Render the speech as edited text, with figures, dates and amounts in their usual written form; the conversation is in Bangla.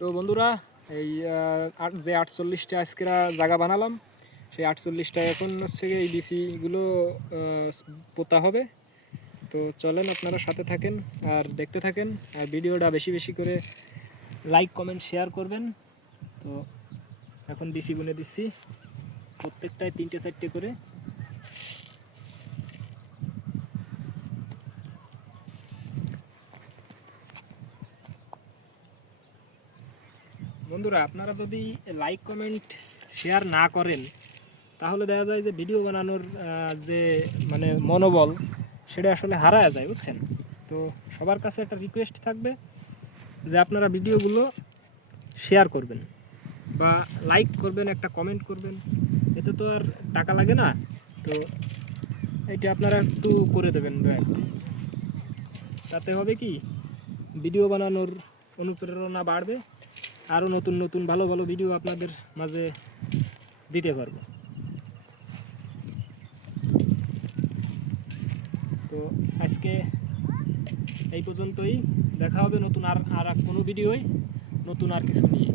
তো বন্ধুরা, এই যে 48টা আজকেরা জায়গা বানালাম, সেই 48টায় এখন হচ্ছে এই বিসিগুলো পোতা হবে। তো চলেন আপনারা সাথে থাকেন আর দেখতে থাকেন, আর ভিডিওটা বেশি বেশি করে লাইক কমেন্ট শেয়ার করবেন। তো এখন বিসি বুনে দিচ্ছি, প্রত্যেকটায় 3টে 4টে করে। বন্ধুরা, আপনারা যদি লাইক কমেন্ট শেয়ার না করেন তাহলে দেখা যায় যে ভিডিও বানানোর যে মানে মনোবল সেটা আসলে হারায় যায়, বুঝছেন? তো সবার কাছে একটা রিকোয়েস্ট থাকবে যে আপনারা ভিডিওগুলো শেয়ার করবেন বা লাইক করবেন, একটা কমেন্ট করবেন, এতে তো আর টাকা লাগে না। তো এটা আপনারা একটু করে দেবেন দয়া করে। তাতে হবে কি, ভিডিও বানানোর অনুপ্রেরণা বাড়বে, আরও নতুন নতুন ভালো ভালো ভিডিও আপনাদের মাঝে দিতে পারবো। তো আজকে এই পর্যন্তই, দেখা হবে নতুন আর কোনো ভিডিওয় নতুন আর কিছু নিয়ে।